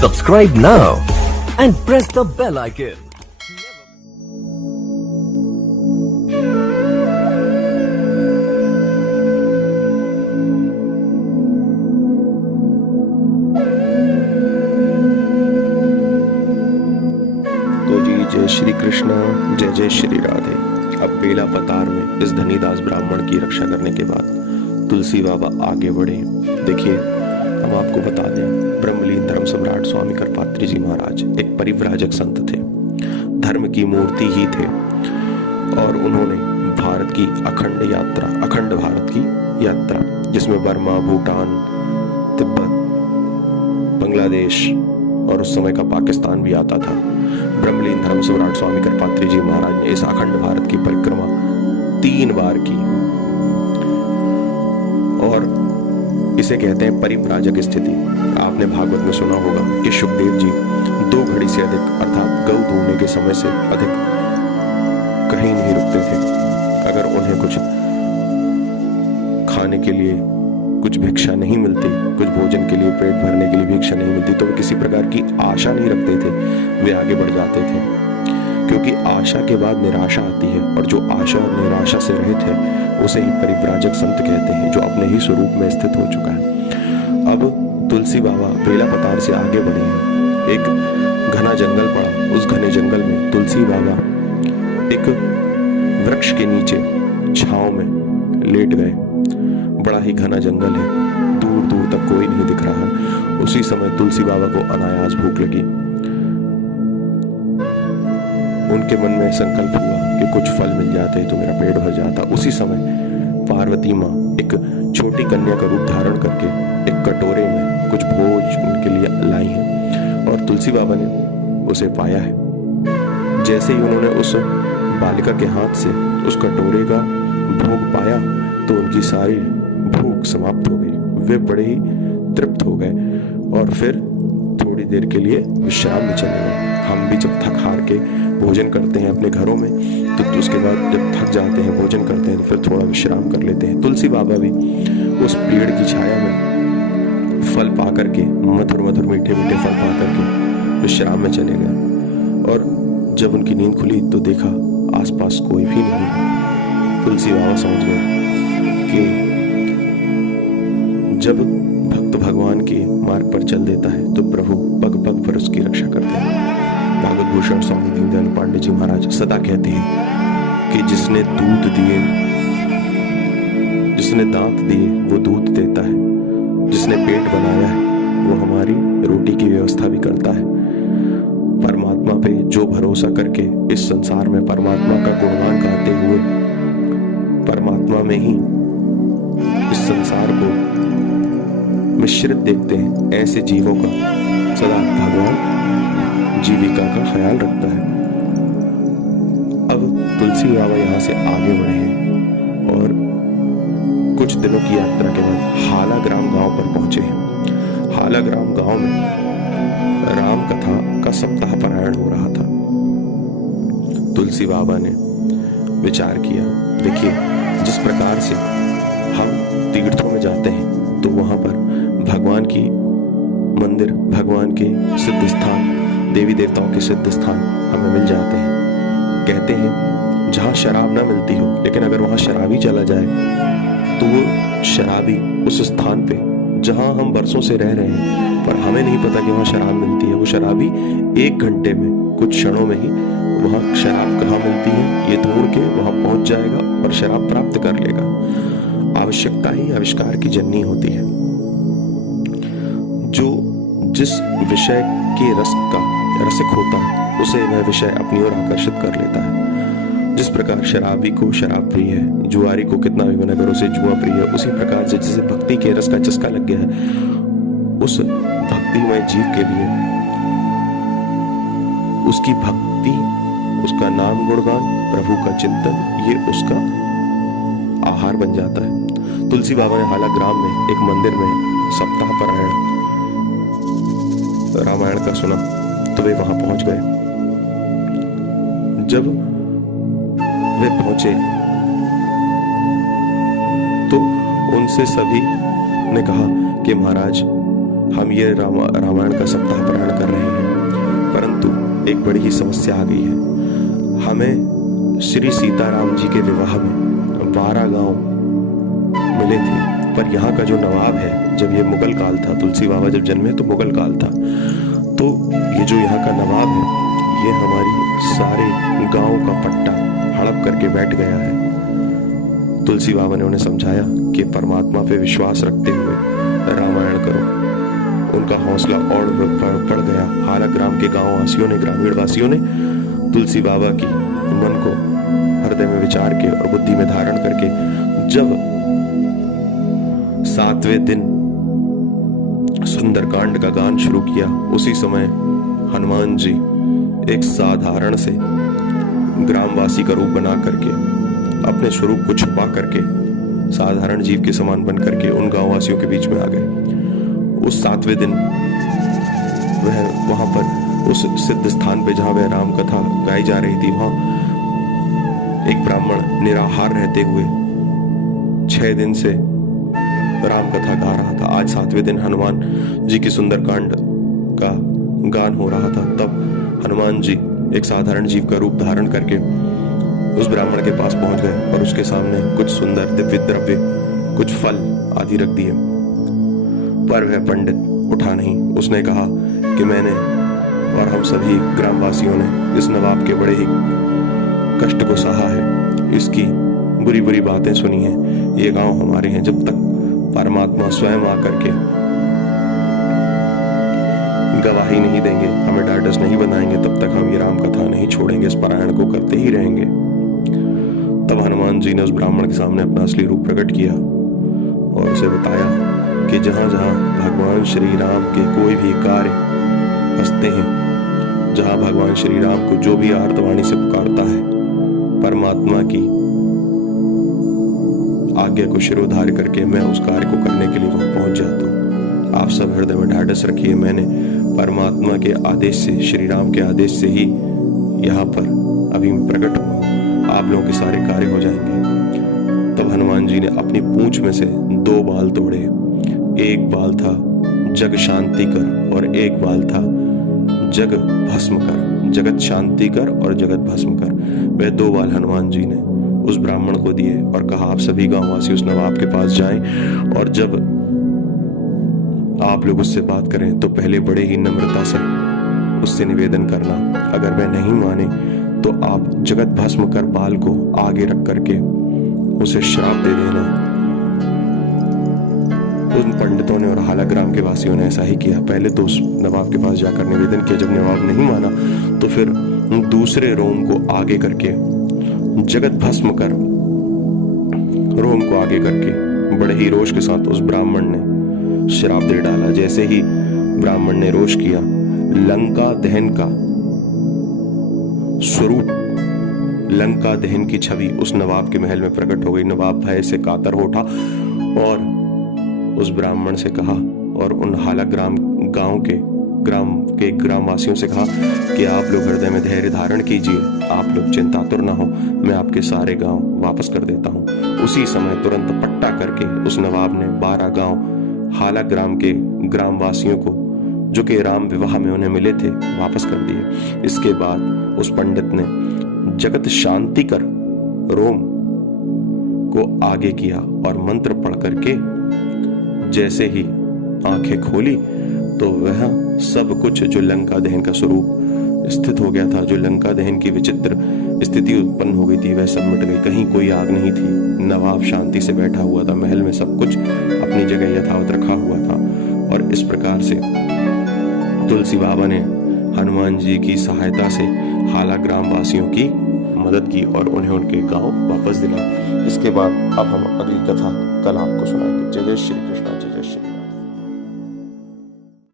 Subscribe now and press the bell icon. तो जी जय श्री कृष्ण, जय जय श्री राधे। अब बेला पतार में इस धनीदास ब्राह्मण की रक्षा करने के बाद तुलसी बाबा आगे बढ़े। देखिए, हम आपको बता दें, ब्रह्मलीन धर्म सम्राट स्वामी करपात्री जी महाराज एक परिव्राजक संत थे, धर्म की मूर्ति ही थे। और उन्होंने भारत की अखंड भारत की यात्रा, जिसमें बर्मा, भूटान, तिब्बत, बांग्लादेश और उस समय का पाकिस्तान भी आता था। ब्रह्मलीन धर्म सम्राट स्वामी करपात्री जी महाराज ने इस अखंड भारत की परिक्रमा 3 बार की। और इसे कहते हैं परिव्राजक स्थिति। आपने भागवत में सुना होगा कि शुकदेव जी 2 घड़ी से अधिक, अर्थात गौ दूहने के समय से अधिक कहीं नहीं रुकते थे। अगर उन्हें कुछ खाने के लिए कुछ भिक्षा नहीं मिलती, कुछ भोजन के लिए, पेट भरने के लिए भिक्षा नहीं मिलती, तो वे किसी प्रकार की आशा नहीं रखते थे, वे आगे बढ़ जाते थे। क्योंकि आशा के बाद निराशा आती है, और जो आशा और निराशा से रहित है उसे ही परिव्राजक संत कहते हैं, जो अपने ही स्वरूप में स्थित हो चुका है। अब तुलसी बाबा बेला पतार से आगे बढ़े हैं। एक घना जंगल पड़ा, उस घने जंगल में तुलसी बाबा एक वृक्ष के नीचे छांव में लेट गए। बड़ा ही घना जंगल है, दूर दूर तक कोई नहीं दिख रहा है। उसी समय तुलसी बाबा को अनायास भूख लगी। उनके मन में संकल्प हुआ कि कुछ फल मिल जाते तो मेरा पेट भर जाता। उसी समय पार्वती माँ एक छोटी कन्या का रूप धारण करके एक कटोरे में कुछ भोज उनके लिए लाई है, और तुलसी बाबा ने उसे पाया है। जैसे ही उन्होंने उस बालिका के हाथ से उस कटोरे का भोग पाया तो उनकी सारी भूख समाप्त हो गई। वे बड़े ही तृप्त हो गए और फिर थोड़ी देर के लिए विश्राम में चले गए। हम भी जब थक हार के भोजन करते हैं अपने घरों में, तो उसके बाद जब थक जाते हैं, भोजन करते हैं, तो फिर थोड़ा विश्राम कर लेते हैं। तुलसी बाबा भी उस पेड़ की छाया में फल पा करके, मधुर मधुर मीठे मीठे फल पा करके विश्राम में चले गए। और जब उनकी नींद खुली तो देखा आसपास कोई भी नहीं है। तुलसी बाबा समझ गए कि जब भक्त भगवान के मार्ग पर चल देता है तो प्रभु पग पग पर उसकी रक्षा करते हैं। भागवत भूषण स्वामी दीनदयाल पांडे जी महाराज सदा कहते हैं कि जिसने दूध दिए, जिसने दांत दिए वो दूध देता है, जिसने पेट बनाया है वो हमारी रोटी की व्यवस्था भी करता है। परमात्मा पे जो भरोसा करके इस संसार में परमात्मा का गुणगान गाते हुए परमात्मा में ही इस संसार को मिश्रित देखते हैं, ऐसे जीवों का सदा भगवान जीविका का ख्याल रखता है। अब तुलसी बाबा यहाँ से आगे बढ़े हैं और कुछ दिनों की यात्रा के बाद हालाग्राम गांव पर पहुंचे हैं। हालाग्राम गांव में राम कथा का सप्ताह पारायण हो रहा था। तुलसी बाबा ने विचार किया, देखिए, जिस प्रकार से हम तीर्थों में जाते हैं तो वहां पर भगवान की मंदिर, भगवान के सिद्ध स्थान, देवी देवताओं के सिद्ध स्थान हमें मिल जाते हैं। कहते हैं जहाँ शराब ना मिलती हो, लेकिन अगर वहाँ शराबी चला जाए तो वो शराबी उस स्थान पे जहाँ हम बरसों से रह रहे हैं पर हमें नहीं पता कि वहाँ शराब मिलती है, वो शराबी 1 घंटे में, कुछ क्षणों में ही वहाँ शराब कहाँ मिलती है ये ढूंढ के वहाँ पहुँच जाएगा और शराब प्राप्त कर लेगा। आवश्यकता ही आविष्कार की जननी होती है। जो जिस विषय के रस का रसिक होता है उसे वह विषय अपनी ओर आकर्षित कर लेता है। जिस प्रकार शराबी को शराब प्रिय है, जुआरी को कितना भी मना करो उसे जुआ प्रिय है, उसी प्रकार से जिसे भक्ति के रस का चस्का लग गया है, उस भक्तिमय जीव के लिए उसकी भक्ति, उसका नाम गुणगान, प्रभु का चिंतन, ये उसका आहार बन जाता है। तुलसी बाबा ने हालाग्राम में एक मंदिर में सप्ताह पारायण रामायण का सुना तो वे वहां पहुंच गए। जब वे पहुंचे तो उनसे सभी ने कहा कि महाराज हम ये रामायण का सप्ताह पारायण कर रहे हैं, परंतु एक बड़ी ही समस्या आ गई है। हमें श्री सीताराम जी के विवाह में 12 गांव मिले थे, पर यहाँ का जो नवाब है, जब ये मुगल काल था, तुलसी बाबा जब जन्मे तो मुगल काल था, तो ये जो यहाँ का नवाब है ये हमारी सारे गांव का पट्टा हड़प करके बैठ गया है। तुलसी बाबा ने उन्हें समझाया कि परमात्मा पे विश्वास रखते हुए रामायण करो। उनका हौसला और बढ़ गया। हालांकि ग्राम के गांव वासियों ने, ग्रामीण वासियों ने तुलसी बाबा की मन को हृदय में विचार के और बुद्धि में धारण करके जब 7वें दिन सुंदरकांड का गान शुरू किया, उसी समय हनुमान जी एक साधारण से ग्रामवासी का रूप बना करके, अपने स्वरूप को छुपा करके, साधारण जीव के समान बन करके उन गांववासियों के बीच में आ गए। उस 7वें दिन वह वहां पर उस सिद्ध स्थान पे जहां वह राम कथा गाई जा रही थी, वहां एक ब्राह्मण निराहार रहते हुए 6 दिन से राम कथा गा रहा था। आज 7वें दिन हनुमान जी की सुंदरकांड का गान हो रहा था। तब हनुमान जी एक साधारण जीव का रूप धारण करके उस ब्राह्मण के पास पहुंच गए और उसके सामने कुछ सुंदर दिव्य द्रव्य, कुछ फल आदि रख दिए, पर वह पंडित उठा नहीं। उसने कहा कि मैंने और हम सभी ग्रामवासियों ने इस नवाब के बड़े ही कष्ट को सहा है, इसकी बुरी बुरी बातें सुनी हैं, ये गांव हमारे हैं। जब तक परमात्मा स्वयं आकर के गवाही नहीं देंगे, हमें डायडस नहीं बनाएंगे, तब तक हम ये राम कथा नहीं छोड़ेंगे, इस पारायण को करते ही रहेंगे। तब हनुमान जी ने उस ब्राह्मण के सामने अपना असली रूप प्रकट किया और उसे बताया कि जहां जहां भगवान श्री राम के कोई भी कार्य हंसते हैं, जहां भगवान श्री राम को जो भी आर्तवाणी से पुकारता है, परमात्मा की आज्ञा को शिरोधार्य करके मैं उस कार्य को करने के लिए वहां पहुंच जाता हूँ। आप सब हृदय में ढाढ़स रखिए, मैंने परमात्मा के आदेश से, श्री राम के आदेश से ही यहाँ पर अभी मैं प्रकट हुआ, आप लोगों के सारे कार्य हो जाएंगे। तब हनुमान जी ने अपनी पूंछ में से 2 बाल तोड़े। एक बाल था जग शांति कर और एक बाल था जग भस्म कर, जगत शांति कर और जगत भस्म कर। वह 2 बाल हनुमान जी ने उस ब्राह्मण को दिए और कहा आप सभी गांववासी उस नवाब के पास जाएं और जब आप लोग उससे बात करें तो पहले बड़े ही नम्रता से उससे निवेदन करना, अगर वह नहीं माने तो आप जगत भस्म कर बाल को आगे रख करके उसे श्राप दे देना। उन पंडितों ने और हालाग्राम के वासियों ने ऐसा ही किया। पहले तो उस नवाब के पास जाकर निवेदन किया, जब नवाब नहीं माना तो फिर दूसरे रोम को आगे करके जगत भस्म कर रोम को आगे करके बड़े ही रोष के साथ उस ब्राह्मण ने श्राप दे डाला। जैसे ही ब्राह्मण ने रोष किया, लंका दहन का स्वरूप, लंका दहन की छवि उस नवाब के महल में प्रकट हो गई। नवाब भय से कातर हो उठा और उस ब्राह्मण से कहा और उन हालाग्राम गांव के ग्रामवासियों से कहा कि आप लोग हृदय में धैर्य धारण कीजिए, आप लोग चिंतातुर न हो, मैं आपके सारे गांव वापस कर देता हूं। उसी समय तुरंत पट्टा करके उस नवाब ने 12 गांव हालाग्राम के ग्रामवासियों को, जो कि राम विवाह में उन्हें मिले थे, वापस कर दिए। इसके बाद उस पंडित ने जगत शांति कर रोम को आगे किया और मंत्र पढ़ करके जैसे ही आंखें खोली तो वह सब कुछ जो लंका दहन का स्वरूप स्थित हो गया था, जो लंका दहन की विचित्र स्थिति उत्पन्न हो गई थी, वह सब मिट गई। कहीं कोई आग नहीं थी, नवाब शांति से बैठा हुआ था, महल में सब कुछ अपनी जगह यथावत रखा हुआ था। और इस प्रकार से तुलसी बाबा ने हनुमान जी की सहायता से हालाग्राम वासियों की मदद की और उन्हें उनके गांव वापस दिलाया। इसके बाद अब हम अगली कथा कल आपको सुनाएंगे। जय श्री कृष्ण।